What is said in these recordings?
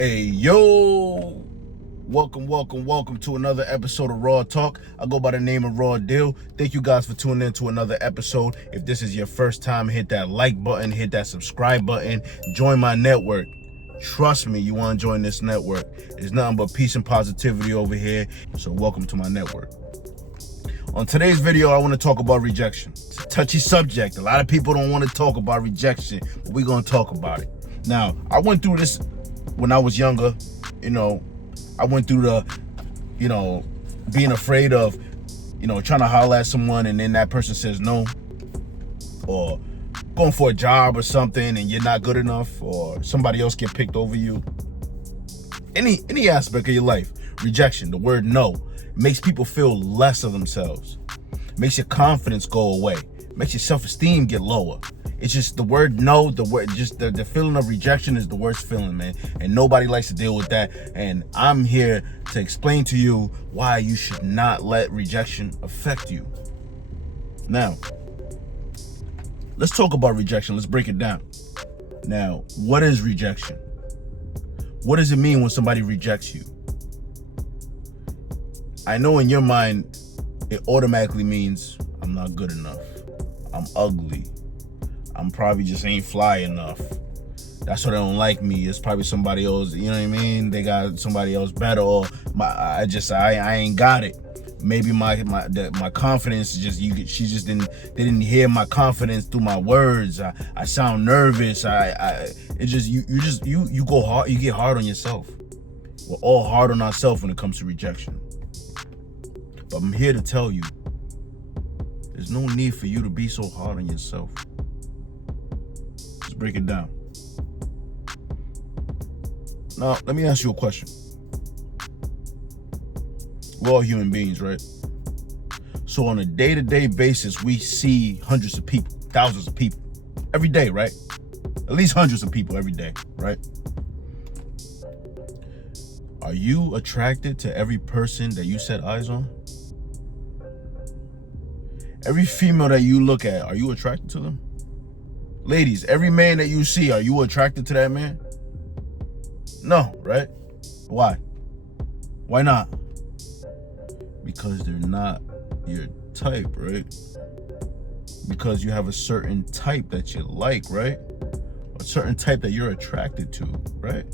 Hey, yo, welcome to another episode of Raw Talk. I go by the name of Raw Deal. Thank you guys for tuning in to another episode. If this is your first time, hit that like button, hit that subscribe button, join my network. Trust me, you want to join this network. There's nothing but peace and positivity over here, so welcome to my network. On today's video, I want to talk about rejection. It's a touchy subject. A lot of people don't want to talk about rejection, but we're going to talk about it. Now, I went through this when I was younger. I went through the, being afraid of, trying to holler at someone and then that person says no, or going for a job or something and you're not good enough, or somebody else get picked over you. Any aspect of your life, rejection, the word no, makes people feel less of themselves, makes your confidence go away, makes your self-esteem get lower. It's just the word no, the feeling of rejection is the worst feeling, man. And nobody likes to deal with that. And I'm here to explain to you why you should not let rejection affect you. Now, let's talk about rejection. Let's break it down. Now, what is rejection? What does it mean when somebody rejects you? I know in your mind, it automatically means I'm not good enough. I'm ugly. I'm probably just ain't fly enough. That's why they don't like me. It's probably somebody else, you know what I mean? They got somebody else better, or I ain't got it. Maybe my confidence is just they didn't hear my confidence through my words. I sound nervous. You go hard, you get hard on yourself. We're all hard on ourselves when it comes to rejection. But I'm here to tell you, there's no need for you to be so hard on yourself. Let's break it down. Now, let me ask you a question. We're all human beings, right? So on a day-to-day basis, we see hundreds of people, thousands of people every day, right? At least hundreds of people every day, right? Are you attracted to every person that you set eyes on? Every female that you look at, are you attracted to them? Ladies, every man that you see, are you attracted to that man? No, right? Why? Why not? Because they're not your type, right? Because you have a certain type that you like, right? A certain type that you're attracted to, right?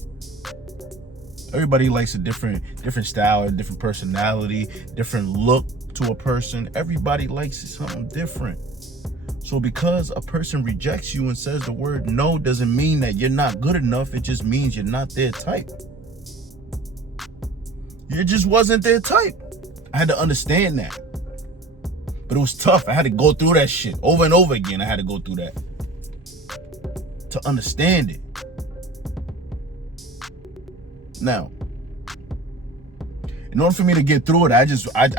Everybody likes a different style, a different personality, different look to a person. Everybody likes something different. So because a person rejects you and says the word no doesn't mean that you're not good enough. It just means you're not their type. You just wasn't their type. I had to understand that. But it was tough. I had to go through that shit over and over again. I had to go through that to understand it. Now, in order for me to get through it, I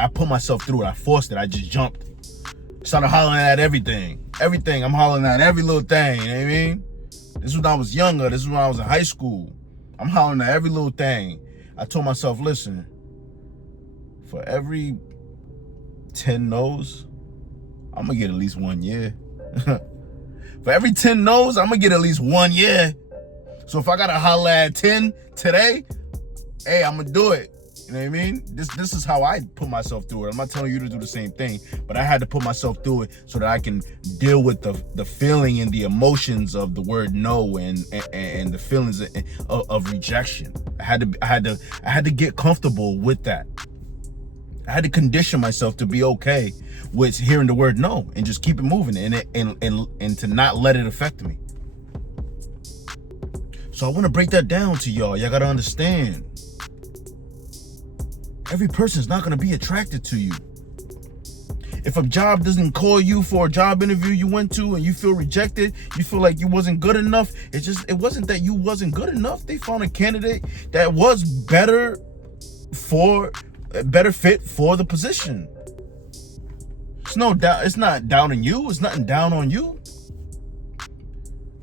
put myself through it. I forced it. I just jumped. Started hollering at everything. Everything. I'm hollering at every little thing. You know what I mean? This is when I was younger. This is when I was in high school. I'm hollering at every little thing. I told myself, listen, for every 10 no's, I'm going to get at least 1 year. For every 10 no's, I'm going to get at least 1 year. So if I got to holler at 10 today, hey, I'm going to do it. You know what I mean? This is how I put myself through it. I'm not telling you to do the same thing, but I had to put myself through it so that I can deal with the feeling and the emotions of the word no and the feelings of rejection. I had to get comfortable with that. I had to condition myself to be okay with hearing the word no and just keep it moving and to not let it affect me. So I want to break that down to y'all. Y'all got to understand. Every person's not going to be attracted to you. If a job doesn't call you for a job interview you went to and you feel rejected, you feel like you wasn't good enough, it wasn't that you wasn't good enough. They found a candidate that was better fit for the position. It's no doubt. It's not down on you. It's nothing down on you.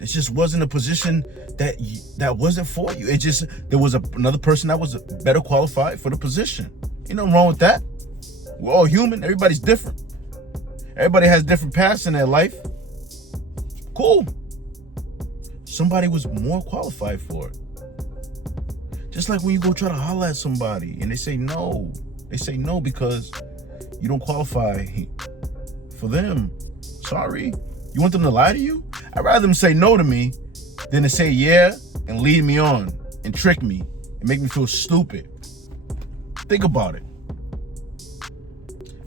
It just wasn't a position that wasn't for you. It just, there was another person that was better qualified for the position. Ain't nothing wrong with that. We're all human. Everybody's different. Everybody has different paths in their life. Cool. Somebody was more qualified for it. Just like when you go try to holler at somebody and they say no. They say no because you don't qualify for them. Sorry. You want them to lie to you? I'd rather them say no to me than to say yeah and lead me on and trick me and make me feel stupid. Think about it.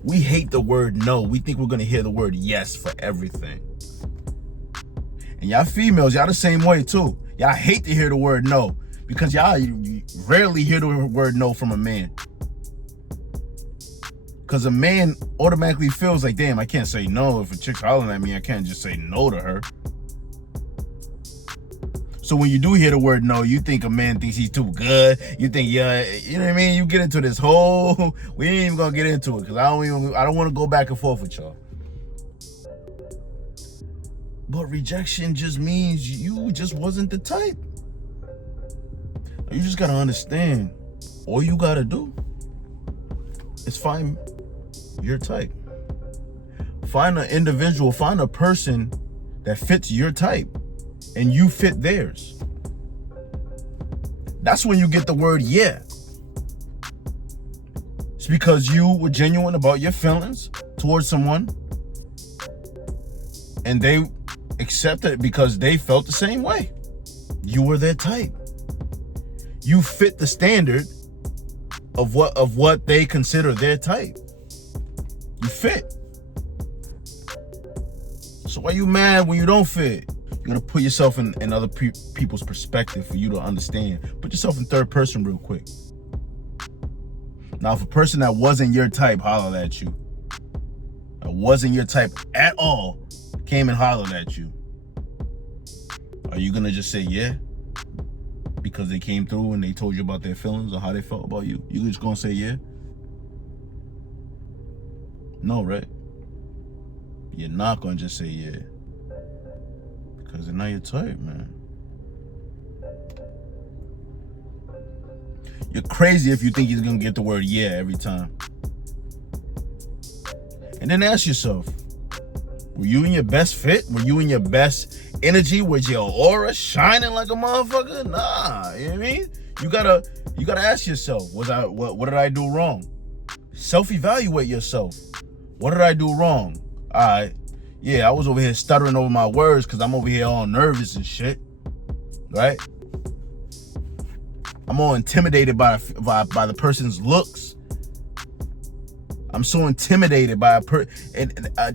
We hate the word no. We think we're going to hear the word yes for everything. And y'all females, y'all the same way too. Y'all hate to hear the word no because y'all rarely hear the word no from a man. Because a man automatically feels like, damn, I can't say no. If a chick's hollering at me, I can't just say no to her. So when you do hear the word no, you think a man thinks he's too good. You think, yeah, you know what I mean? You get into this whole, we ain't even gonna get into it because I don't want to go back and forth with y'all. But rejection just means you just wasn't the type. You just gotta understand, all you gotta do is find your type. Find an individual, find a person that fits your type and you fit theirs. That's when you get the word yeah. It's because you were genuine about your feelings towards someone and they accepted it because they felt the same way. You were their type. You fit the standard of what they consider their type. You fit. So why you mad when you don't fit? You gotta put yourself in other people's perspective for you to understand. Put yourself in third person real quick. Now, if a person that wasn't your type hollered at you, that wasn't your type at all, came and hollered at you, are you gonna just say yeah? Because they came through and they told you about their feelings or how they felt about you? You just gonna say yeah? No, right? You're not gonna just say yeah. Because they're not your type, man. You're crazy if you think you're gonna get the word yeah every time. And then ask yourself, were you in your best fit? Were you in your best energy? Was your aura shining like a motherfucker? Nah, you know what I mean? You gotta ask yourself, what did I do wrong? Self-evaluate yourself. What did I do wrong? All right. Yeah, I was over here stuttering over my words because I'm over here all nervous and shit. Right? I'm all intimidated by the person's looks. I'm so intimidated by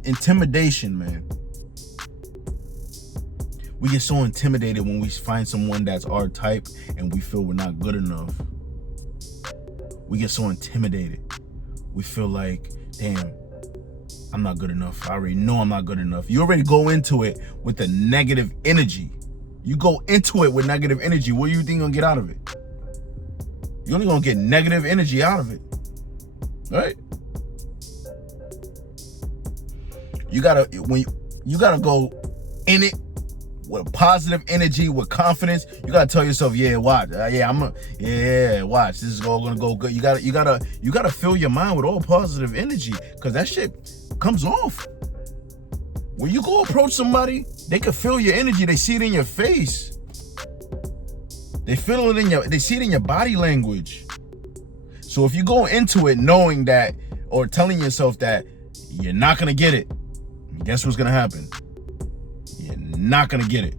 intimidation, man. We get so intimidated when we find someone that's our type and we feel we're not good enough. We get so intimidated. We feel like, damn, I'm not good enough. I already know I'm not good enough. You already go into it with a negative energy. You go into it with negative energy. What do you think you're gonna get out of it? You're only gonna get negative energy out of it. Right? You gotta go in it with positive energy, with confidence. You gotta tell yourself, yeah, watch. Watch. This is all gonna go good. You gotta fill your mind with all positive energy, because that shit comes off. When you go approach somebody, they can feel your energy. They see it in your face. They feel it they see it in your body language. So if you go into it knowing that, or telling yourself that you're not gonna get it, guess what's gonna happen? You're not gonna get it.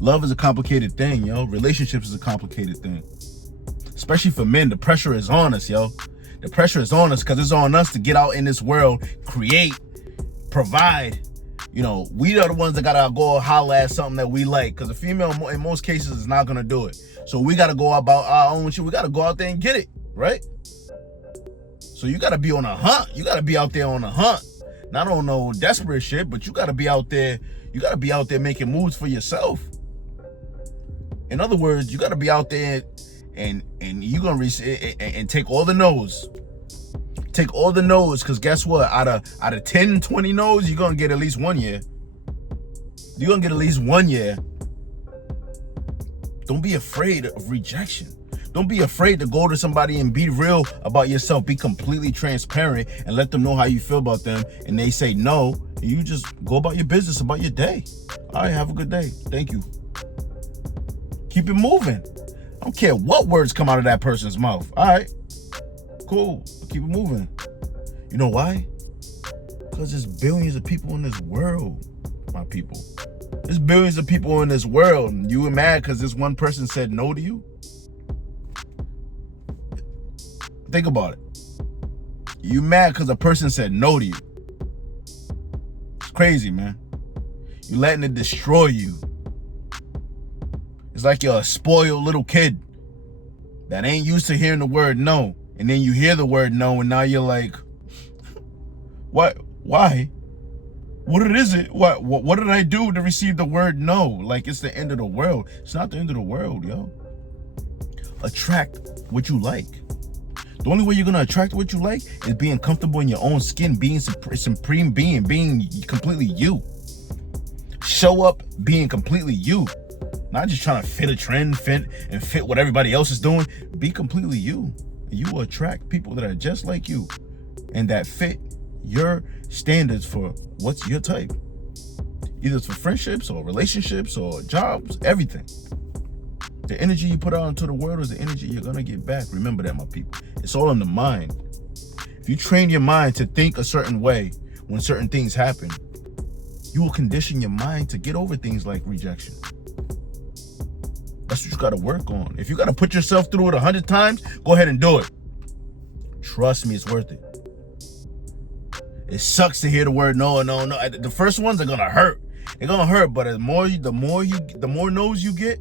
Love is a complicated thing, yo. Relationships is a complicated thing. Especially for men, the pressure is on us, yo. The pressure is on us because it's on us to get out in this world, create, provide. You know, we are the ones that gotta go holler at something that we like, because a female in most cases is not gonna do it. So we gotta go about our own shit. We gotta go out there and get it, right? So you gotta be on a hunt. You gotta be out there on a hunt. Not on no desperate shit, but you gotta be out there. You gotta be out there making moves for yourself. In other words, you gotta be out there and you gonna and take all the no's. Take all the no's, because guess what? Out of 10, 20 no's, you're gonna get at least 1 year. You're gonna get at least 1 year. Don't be afraid of rejection. Don't be afraid to go to somebody and be real about yourself. Be completely transparent and let them know how you feel about them. And they say no, and you just go about your business, about your day. All right, have a good day. Thank you. Keep it moving. I don't care what words come out of that person's mouth. All right, cool. Keep it moving. You know why? Because there's billions of people in this world, my people. There's billions of people in this world. You were mad because this one person said no to you? Think about it. You mad because a person said no to you. It's crazy, man. You letting it destroy you. It's like you're a spoiled little kid that ain't used to hearing the word no. And then you hear the word no, and now you're like, what? Why? What is it? What did I do to receive the word no? Like it's the end of the world. It's not the end of the world, yo. Attract what you like. The only way you're gonna attract what you like is being comfortable in your own skin, being supreme being completely you. Show up being completely you. Not just trying to fit a trend, fit what everybody else is doing. Be completely you. And you will attract people that are just like you and that fit your standards for what's your type. Either it's for friendships or relationships or jobs, everything. The energy you put out into the world is the energy you're gonna get back. Remember that, my people. It's all in the mind. If you train your mind to think a certain way when certain things happen, you will condition your mind to get over things like rejection. That's what you gotta work on. If you gotta put yourself through it 100 times, go ahead and do it. Trust me, it's worth it. It sucks to hear the word no. The first ones are gonna hurt. They're gonna hurt, but the more no's you get,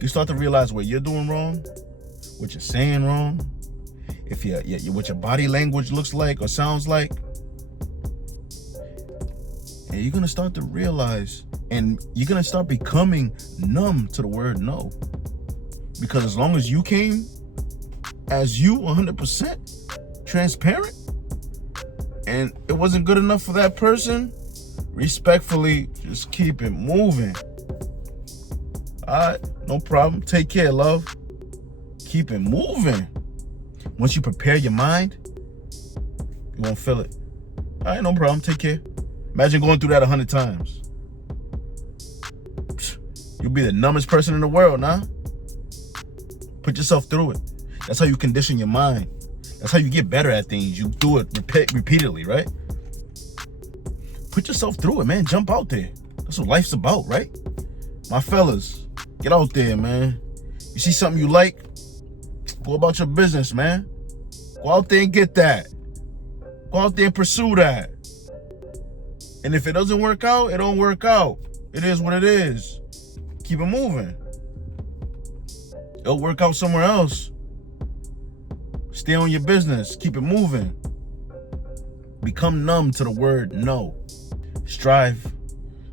you start to realize what you're doing wrong, what you're saying wrong, if what your body language looks like or sounds like. And you're gonna start to realize, and you're gonna start becoming numb to the word no. Because as long as you came as you 100% transparent, and it wasn't good enough for that person, respectfully, just keep it moving. All right, no problem. Take care, love. Keep it moving. Once you prepare your mind, you won't feel it. All right, no problem. Take care. Imagine going through that 100 times. You'll be the numbest person in the world, nah? Put yourself through it. That's how you condition your mind. That's how you get better at things. You do it repeatedly, right? Put yourself through it, man. Jump out there. That's what life's about, right? My fellas, get out there, man. You see something you like, go about your business, man. Go out there and get that. Go out there and pursue that. And if it doesn't work out, it don't work out. It is what it is. Keep it moving. It'll work out somewhere else. Stay on your business. Keep it moving. Become numb to the word no. Strive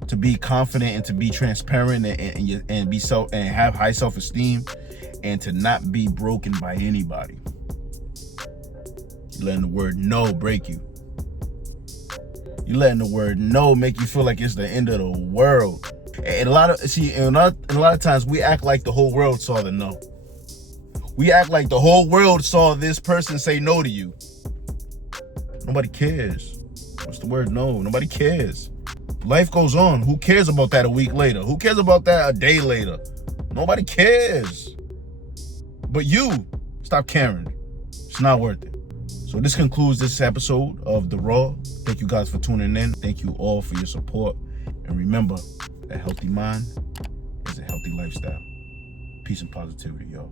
to be confident and to be transparent and have high self-esteem and to not be broken by anybody. You're letting the word no break you. You're letting the word no make you feel like it's the end of the world. And a lot of times we act like the whole world saw the no. We act like the whole world saw this person say no to you. Nobody cares. What's the word no? Nobody cares. Life goes on. Who cares about that a week later? Who cares about that a day later? Nobody cares. But you, stop caring. It's not worth it. So this concludes this episode of The Raw. Thank you guys for tuning in. Thank you all for your support. And remember, a healthy mind is a healthy lifestyle. Peace and positivity, y'all.